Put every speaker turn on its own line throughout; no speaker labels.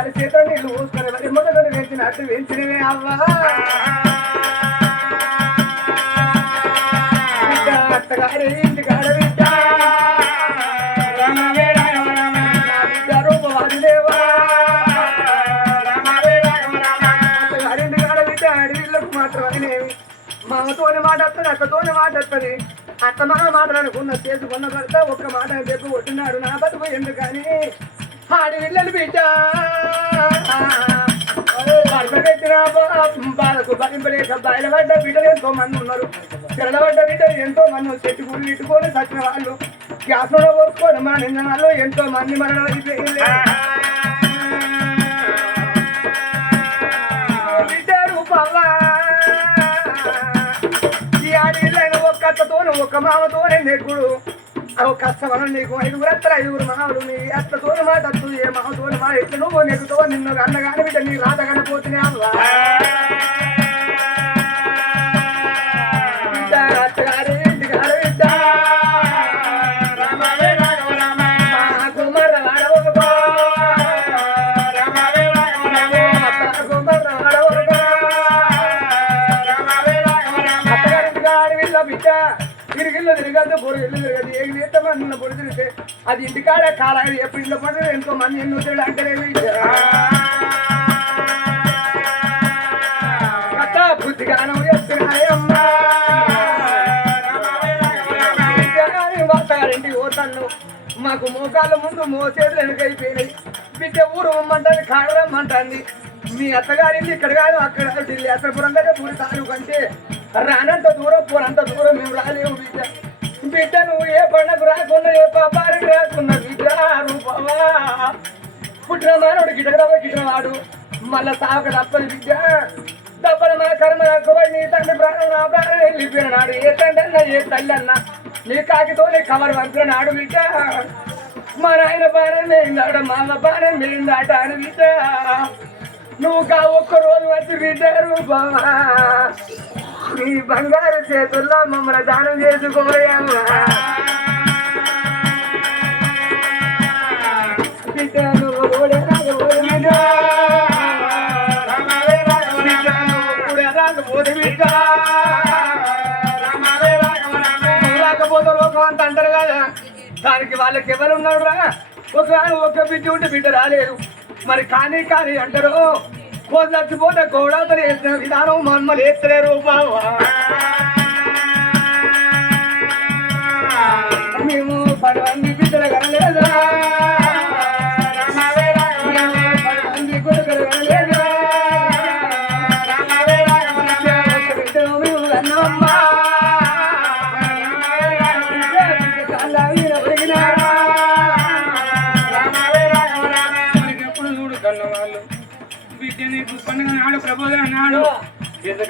అత్తగారి చేత నీళ్ళు పోసుకొని మరి మొదలు వేసినట్టు వేసినవే అవ్వా. అత్తగారి ఇంటికాడ బిడ్డ. మామతోని మాట అక్కతోని మాట అత్త మాట్లాడుకున్న చేసుకున్న భర్త ఒక్క మాట చెప్పి కొట్టినాడు నా బతుకు ఎందుకని? ఆడి బిడ్డ. భర్త పెట్టిన బాధకు భరింపలేక బయలుపడ్డ బిడ్డలు ఎంతో మంది ఉన్నారు. తెల్లబడ్డ బిడ్డలు ఎంతో మంది చెట్టు గుళ్ళు ఇట్టుకొని చచ్చిన వాళ్ళు గ్యాస్లో పోసుకొని మన నిన్న వాళ్ళు ఎంతో మంది మరణం అయిపోయింది బిడ్డ ఒక్క మామతోనే నెగ్గుడు అవు కష్టమన నీకు ఐదుగురు అత్తలు ఐదుగురు మామలు నీ అత్తతోని మా తత్తు ఏ మామతోని మా ఎట్లా నువ్వు నీకు తో నిన్ను అన్నగాని బిడ్డ నీ రాత కనపోతున్నా తిరిగిల్లు తిరగద్దు పొరుగుళ్ళు తిరగద్దు. ఏం చేస్తామో నిన్న పొడి తిరిగితే అది ఇంటికాడ కాలేదు ఎప్పుడు ఇల్లు పడతారు ఎంతో మంది ఎన్నో తిరగడు అంటేనే కథ బుద్ధిగానం చేస్తున్నాయమ్మా వాతాగారింటికి పోతాను మాకు మోకాళ్ళ ముందు మోసేది వెనుకైపోయినాయి. బిడ్డ ఊరు వమ్మంటది కాడ రమ్మంటుంది మీ అత్తగారింది ఇక్కడ కాదు అక్కడ ఢిల్లీ అసలుపురం దగ్గర పూరి తాలూ కంటే రానంత దూరం పోనంత దూరం మేము రాలేము బిడ్డ బిడ్డ నువ్వు ఏ పండగ రాకున్నా ఏ పాపానికి రాకున్నా బిడ్డ రూపవా పుట్టిన మానవుడు గిటగడవ వాడు మళ్ళా సాగ తప్పని బిడ్డ తప్పని మా కర్మ ఎక్కువై నీ తండ్రి ప్రాణం నా ప్రాణం వెళ్ళిపోయినాడు ఏ తండ్రి అన్న ఏ తల్లి అన్న నీ కాకితో నీ కవర్ పంపిన బిడ్డ మా నాయన బాణం మేందాడ మా అమ్మ బాణం మేందాట అని బిడ్డ నువ్వు కా ఒక్క రోజు వచ్చి బిడ్డ రూపవా ఈ బంగారు చేతుల్లో మమ్మల్ని దానం చేసుకోయమ్మా రాకపోతే లోకం అంత అంటారు కదా. దానికి వాళ్ళకి ఎవరు ఉన్నాడు రా ఒక ఒక బిడ్డ ఉంటే బిడ్డ రాలేదు. మరి కానీ కానీ అంటారు. చచ్చిపోతే కోడాతలు వేసిన విధానం మమ్మల్ని వేస్తలేరు బావా మేము పడవండి బిడ్డలు కనలేదా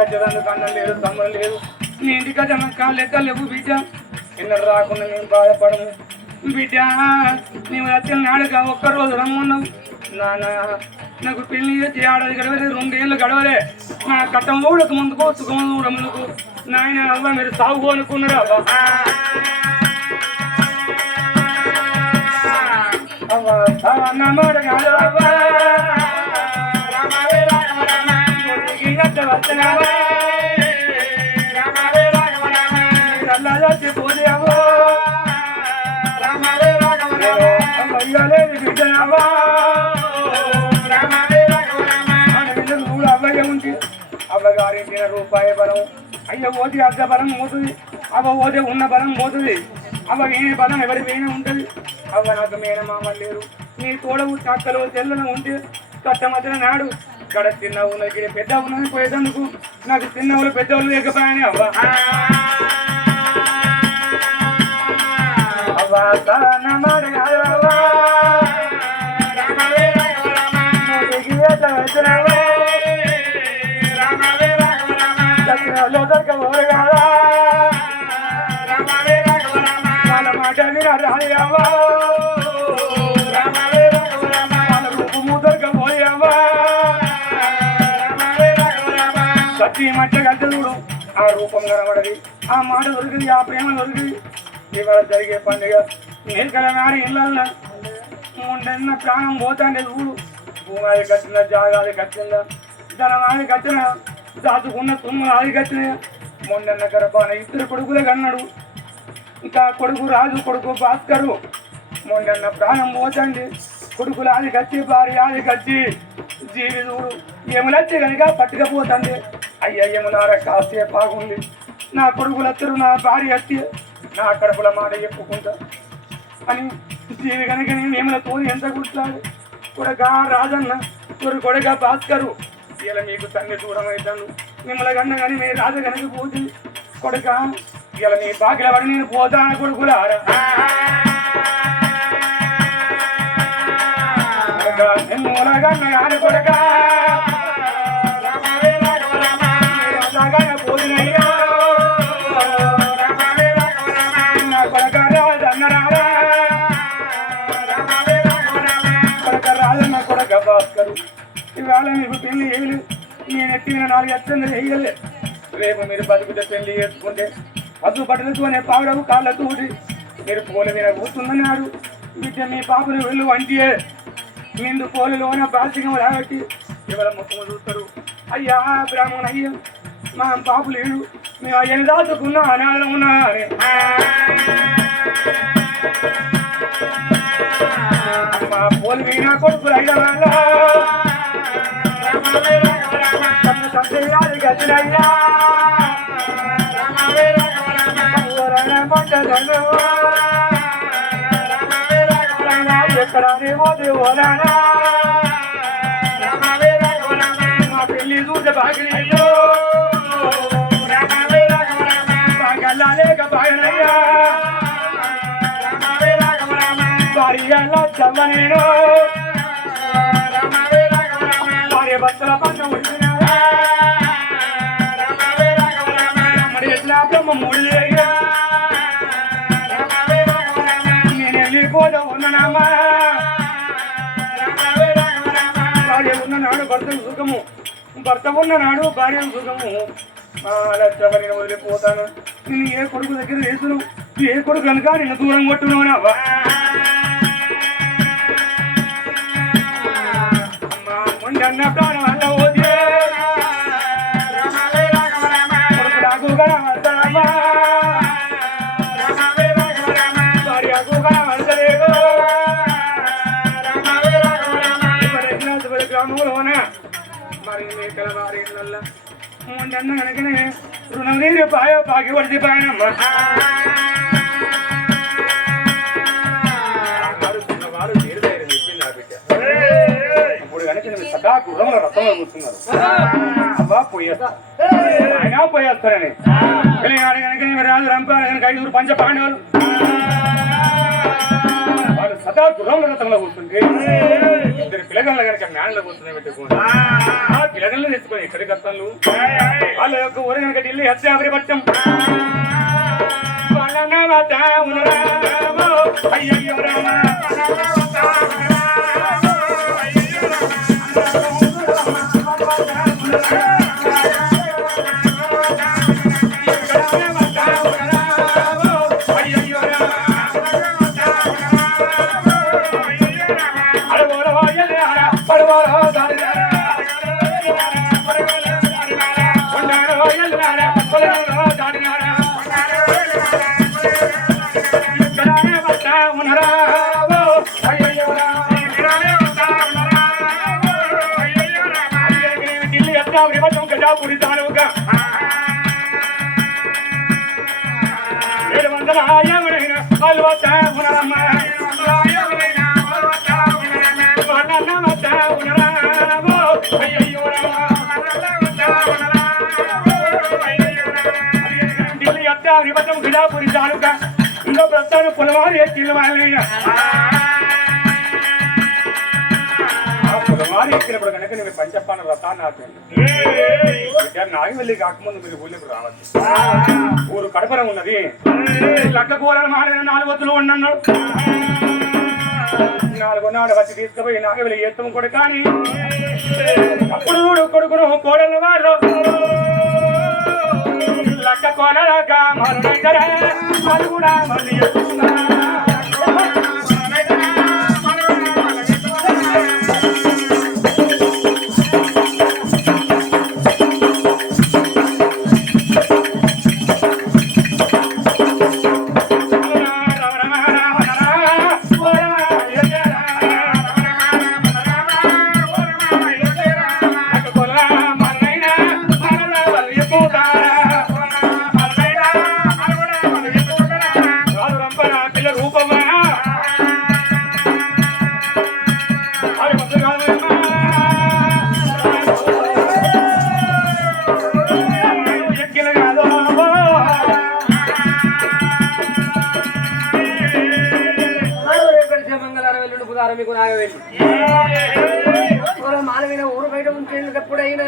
ఎందుకంటే అన్నం లేదు తమ్ముడు లేదు నీ ఇంటికి మన లెక్క లేవు బిడ్డ. ఎన్నడు రాకుండా నేను బాధపడము బిడ్డ నీవు వచ్చిన నాడుగా ఒక్కరోజు రమ్మన్నావు. నాన్న నాకు పెళ్ళి చేసి ఆడది గడవలే రెండేళ్ళు గడవలే. నా కట్టం ఊడకు ముందుకు సుఖం ఊడ ముందుకు నాయన అవ్వ మీరు సాగు అనుకున్నారు అవ్వ. అవ్వ నా మాట కాదు అవ్వ. మీద రూపాయి బలం అయ్య పోతే అర్ధ బలం పోతుంది అవ్వ పోతే ఉన్న బలం పోతుంది అవ్వ వీణ బలం ఎవరి వీణ ఉంటుంది అవ్వ నాకు మేన మామ లేరు నీ తోడవు చక్కలు చెల్లెలు ఉంటే కట్ట మధ్యన నాడు ఇక్కడ చిన్న ఉన్నది పెద్ద ఉన్నది పోయేందుకు నాకు చిన్న ఊళ్ళు పెద్ద ఊళ్ళు ఎగ్గపోయాని అవ్వ అవ్వ ఈ మధ్య గంట చూడు ఆ రూపం కనబడది. ఆ మాట దొరికింది ఆ ప్రేమ దొరికింది ఇవాళ జరిగే పండుగ. మేకల నాడి ఇళ్ళ ఉండన్న ప్రాణం పోతాండే చూడు. భూమాది కట్టిన జాగాది కట్టిందా ధనమాది కట్టిన దాచుకున్న తుమ్ము అది కట్టిన మొన్న గర్భాన ఇద్దరు కొడుకులే కన్నాడు. ఇంకా కొడుకు రాజు కొడుకు భాస్కరు. మొన్న ప్రాణం పోతండి. కొడుకులు ఆది కచ్చి భార్య ఆది కచ్చి జీవి చూడు. ఎములచ్చి కనుక పట్టుకపోతండి. అయ్య కాస్తే బాగుంది నా కొడుకులత్తరు నా భార్య అత్తి నా కడుపుల మాట చెప్పుకుంటా. అని జీవి కనుక నేను ఏములతో ఎంత కూర్చాడు కొడక రాజన్న కొడు కొడక భాస్కరు ఇలా మీకు తండ్రి దూరం అవుతాను మిమ్మల్ని కన్నా కానీ మీ రాజ కనుక పోతుంది. కొడక ఇలా మీ బాకిల పడి నేను పోతాను కొడుకులారా. కొడక, ఇవాళ మీకు పెళ్ళి వేయలేదు నేను ఎత్తిన నాలుగు ఎత్తుంది వేయలే రేపు మీరు బతుకుతే పెళ్ళి చేసుకుంటే పద్దు బట్టలతోనే పావుడవు కాళ్ళతో మీరు పూల మీద కూర్చుందన్నాడు బిడ్డ మీ పాపను వెళ్ళు వంటియే నిండు పోలులోన బాసికం రాబట్టి ఇవాళ ముఖము చూస్తారు? అయ్యా బ్రాహ్మణ అయ్యా మా పాపు లేడు మేము అయ్యని దాచుకున్నా అనాథం ఉన్నా అని మా పోలు వీణ కొడుకులు అయిన వాళ్ళ కన్ను మా చూసే బాగిలియో భార్యల చల్లనేను భార్య భర్తల పన్ను ఉంటున్నారా మరి ఎట్లా బ్రహ్మ మూడు లేగా నేను వెళ్ళిపోదా ఉన్నానమ్మా. భార్య ఉన్ననాడు భర్త సుఖము. భర్త ఉన్ననాడు భార్య సుఖము. లక్షమని వదిలిపోతాను. నేను ఏ కొడుకు దగ్గర వేసును ఏ కొడుకు కనుక నేను దూరం కొట్టును రుణం నీరు పాయ పాకి పడితే పాయనమ్మా. కనుక నేను గుర్రంలో రథంలో కూర్చున్నారు. అబ్బా పోయేస్తా. ఆయన పోయేస్తారని. పిల్లగాడు కనుక నేను రాజు రంపాను కనుక ఐదుగురు పంచ పాండవులు. వాళ్ళు సదా గుర్రంలో రథంలో కూర్చుంటే ఇద్దరు పిల్లగండ్ల కనుక మ్యాన్లో కూర్చుని పెట్టుకోండి ఆ పిల్లగండ్లు తెచ్చుకొని ఎక్కడికి వస్తాను వాళ్ళ యొక్క ఊరు కనుక ఢిల్లీ హత్యాపురి పట్టం వాళ్ళ నామత ఉన్నరామో అయ్యయ్యో రామ. Yeah. ప్రస్తాను పొలవారి ఎక్కిన వాళ్ళయ్య పొలవారి ఎక్కినప్పుడు కనుక నేను పంచపాన రథాన్ని ఆపండి నాగవల్లి కాకముందు మీరు ఊళ్ళకి రావచ్చు. ఊరు కడపరం ఉన్నది. లక్క కూరలు మారిన నాలుగు వద్దులు ఉండన్నాడు నాలుగు నాడు వచ్చి తీసుకుపోయి నాగవల్లి ఎత్తము కూడా కానీ అప్పుడు చూడు కొడుకును కోడలు వాళ్ళు లక్క కోనలాగా మరునైతరా కూడా మళ్ళీ
మీకు నాగవెళ్ళి మానవైన ఊరు బయట ఉంచేటప్పుడైనా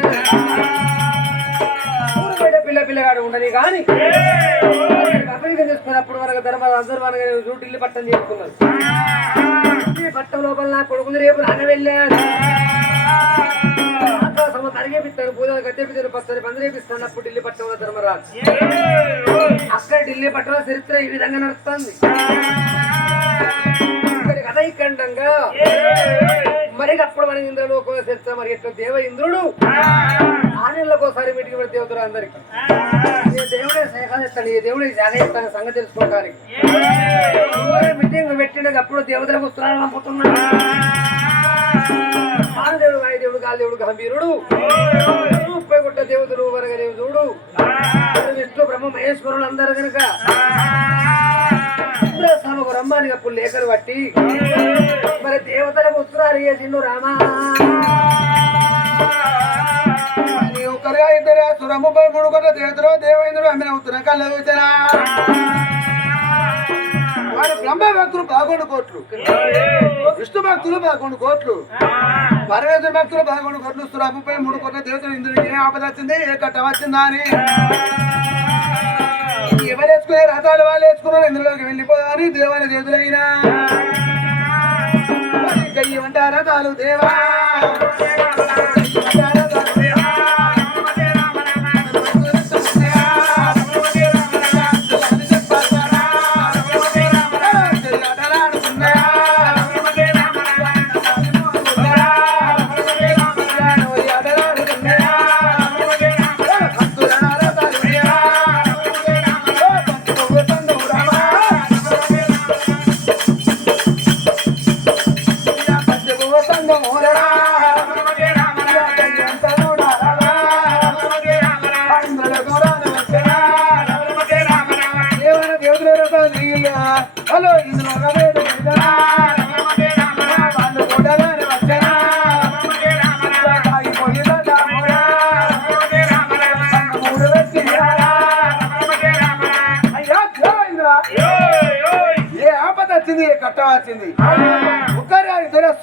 ఊరు బయట పిల్ల పిల్లగాడు ఉండని కానీ అభివృద్ధి చేసుకున్నప్పుడు వరకు ధర్మ అందరూ మనకి డ్యూటీలు పట్టం చేసుకున్నారు పట్టం లోపల నా కొడుకుని రేపు నాన్న వెళ్ళాను తరిగేపిస్తాను పూజలు కట్టేపిస్తాను పచ్చని పందిరేపిస్తాను అప్పుడు ఢిల్లీ పట్టణంలో ధర్మరాజు అక్కడ ఢిల్లీ పట్టణ చరిత్ర ఈ విధంగా నడుస్తుంది ఇక్కడి మరి అప్పుడు మన ఇంద్రుడు తెలుసా మరి ఎట్లా దేవ ఇంద్రుడు? ఆనెళ్ళకి ఒకసారి మీటింగ్ పెడితే దేవతలు అందరికి. దేవుడే శాఖ ఇస్తాను ఈ దేవుడే శాఖ ఇస్తాను సంగతి తెలుసుకోవడానికి మీటింగ్ పెట్టిన అప్పుడు దేవతలకు ఉత్తరాలు పంపుతున్నాడు దేవుడు వాయుదేవుడు గాలిదేవుడు గంభీరుడు. ముప్పై గుట్ట దేవతలు వరగదేవుడు విష్ణు బ్రహ్మ మహేశ్వరులు అందరు కనుక ఇంద్రస్వామికి రమ్మని అప్పుడు లేఖలు పట్టి మరి దేవతలకు ఉత్తరాలు చేసిండు రామా.
ఒకరుగా ఇద్దరు సురముపై మూడు కొట్ల దేవతలో దేవేంద్రుడు అమ్మిన ఉత్తరం కళ్ళ వచ్చారా వారి బ్రహ్మ భక్తులు పదకొండు కోట్లు. విష్ణు భక్తులు పదకొండు కోట్లు. పరమేశ్వర భక్తులు పదకొండు కోట్లు. సురముపై మూడు కొట్ల దేవతలు ఇంద్రుడికి ఏ ఆపద వచ్చింది? ఏ కట్టం వచ్చిందా అని. ఎవరు వేసుకునే రథాలు వాళ్ళు వేసుకున్నారు. ఇందులోకి వెళ్ళిపోదామని దేవాల చేతులైనా అంటారా కయ్యి దేవా?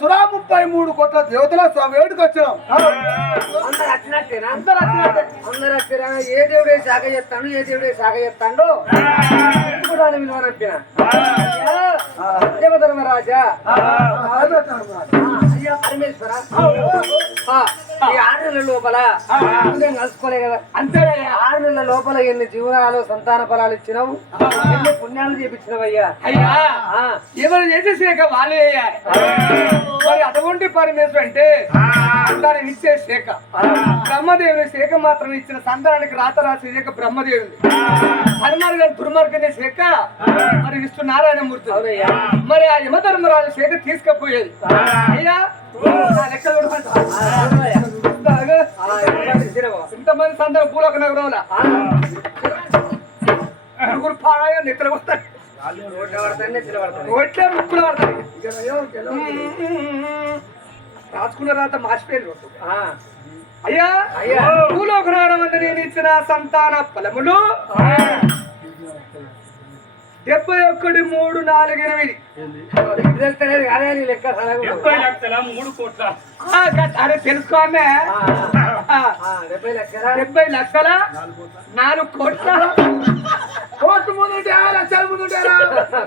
సురా ముప్పై మూడు కోట్ల దేవతల స్వామి వేడుకు వచ్చినాం.
అందరు వచ్చారా ఏ దేవుడే శాఖ చేస్తాడు? ఏ దేవుడే శాఖ చేస్తాడు? కూడా విలువనంపిన దేవధర్మరాజా? పరమేశ్వర. ఈ ఆరు నెలల లోపల కలుసుకోలే కదా. అంతే ఆరు నెలల లోపల ఎన్ని జీవనాలు సంతాన ఫలాలు ఇచ్చినావు? ఎన్ని పుణ్యాలు చేపించినవయ్యా?
అయ్యా ఎవరు చేసేసాక వాళ్ళే అయ్యారు. మరి అటువంటి పరమేశ్వరు అంటే సంతానం ఇచ్చే శాఖ బ్రహ్మదేవుని శాఖ మాత్రం ఇచ్చిన సంతానానికి రాత రాసే శాఖ బ్రహ్మదేవుని హనుమార్గం దుర్మార్గనే శాఖ మరి విష్ణు నారాయణమూర్తి. మరి ఆ యమధర్మరాజు శాఖ తీసుకపోయేది అయ్యా లెక్క. ఇంతమంది సంతానం పూలక నగరంలో నిద్ర వస్తాయి ముక్కులు పడతాయి. రాసుకున్న రాత మార్చిపోయింది
ఆ,
అయ్యా
అయ్యా.
భూలోక రావడం నేను ఇచ్చిన సంతాన ఫలములు. డెబ్బై ఒకటి మూడు నాలుగు ఎనిమిది. అరే
లక్షలా?
డెబ్బై లక్షల? నాలుగు కోట్ల?
కోర్టు ముందుంటే ఆ లక్షల ముందుంటారా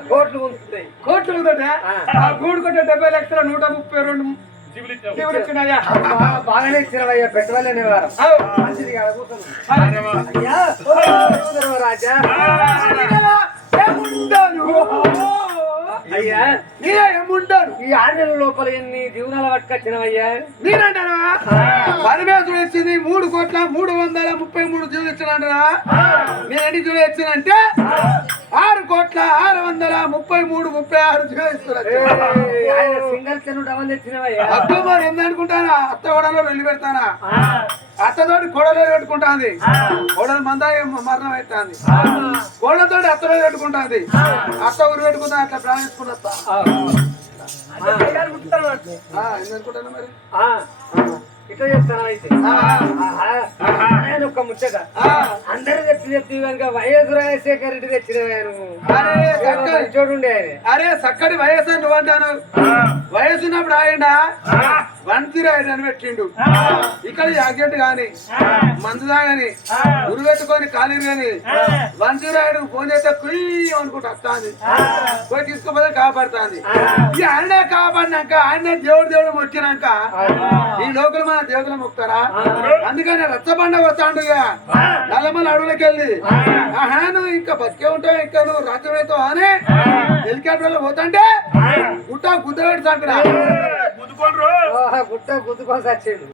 కోట్లు
కోట్లు
ఆ.
గూడు కొట్టే డెబ్బై లక్షల నూట ముప్పై రెండు
బాగానే ఇచ్చినవయ్యా పెట్టుబడి నివారం
అవు.
మంచిది కాదు రాజా అయ్యా
నీ ఏముండను
ఈ ఆరు నెలల లోపల ఎన్ని జీవనాలు పట్టుకొచ్చినవయ్యా?
మీరంటారా? పరమేశ్వరుడు ఇచ్చింది మూడు కోట్ల మూడు వందల ముప్పై మూడు జీవులు ఇచ్చినంటారా నేను ఎన్ని జీవులు ఇచ్చినంటే? ఆరు కోట్ల ఆరు వందల ముప్పై మూడు ముప్పై ఆరు జీవులు ఇస్తున్నా
ఏయ్, ఆయన సింగల్ చెన్ను డబల్ తెచ్చినవయ్యా.
ఏందనుకుంటానా అత్త కొడలో వెళ్ళి పెడతానా అత్తతోటి కొడలో పెట్టుకుంటాంది. కొడలు మంద మరణం అవుతుంది కోడలతోటి అత్తలో పెట్టుకుంటాంది. అత్త ఊరు పెట్టుకుంటా అట్లా ప్రాణించుకుని వస్తా
ఆ,
ఆ, ఎందుకనుకుంటాను మరి?
ఆ. ఇట్లా చెప్తాను అయితే. ఆయన ఒక ముచ్చట.
ఆ.
అందరూ తెచ్చి చెప్తే కనుక వైఎస్ రాజశేఖర రెడ్డి తెచ్చిన నువ్వు?
అరే
ఆయన.
చక్కటి వయసు నువ్వు అంటాను. వయసు ఉన్నప్పుడు ఆయండా వన్ జీరో ఐదు అని పెట్టిండు. ఇక్కడ యాక్సిడెంట్ గాని మందు గాని గురి పెట్టుకొని ఖాళీ గాని వన్ జీరో ఐదు ఫోన్ చేస్తే కుయ్యి అనుకుంటా వస్తాంది. పోయి తీసుకోపోతే కాపాడుతాంది. ఈ ఆయనే కాపాడినాక ఆయనే దేవుడు దేవుడు మొక్కినాక ఈ లోకలు మన దేవుడు మొక్కుతారా అందుకని రచ్చబండ వస్తాండు ఇక. నల్లమల అడవులకి వెళ్ళి ఆహా నువ్వు ఇంకా బతికే ఉంటావు ఇంకా నువ్వు రాజ్యం అవుతావు అని హెలికాప్టర్లో పోతాంటే గుట్ట గుద్ద పెట్టి చంపినా
గుట్ట గుద్దుకొని వచ్చిండు